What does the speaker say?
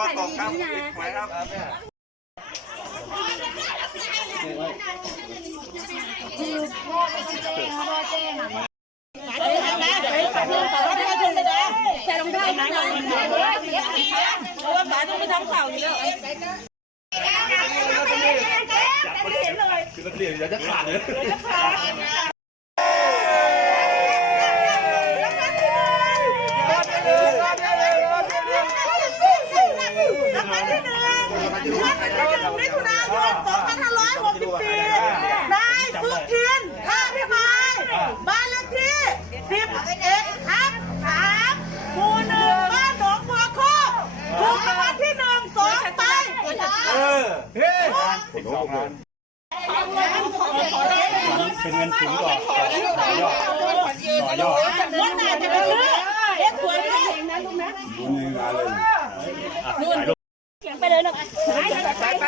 ข้อตกครับติดหวยครับเดี๋ยวจะขาดเลย วันที่หนึ่งวันที่หนึ่งมิถุนายน2564นายสุทินท่าพิมายบ้านเลขที่11ทับ3หมู่หนึ่งบ้านหนองบัวโคกถูกรางวัลที่หนึ่งสองใบเป็นเงินถึงก่อนต่อยอดต่อยอดวันไหนจะไปซื้อเอ็กซ์สวยด้วยไป เลยนะไปไปไป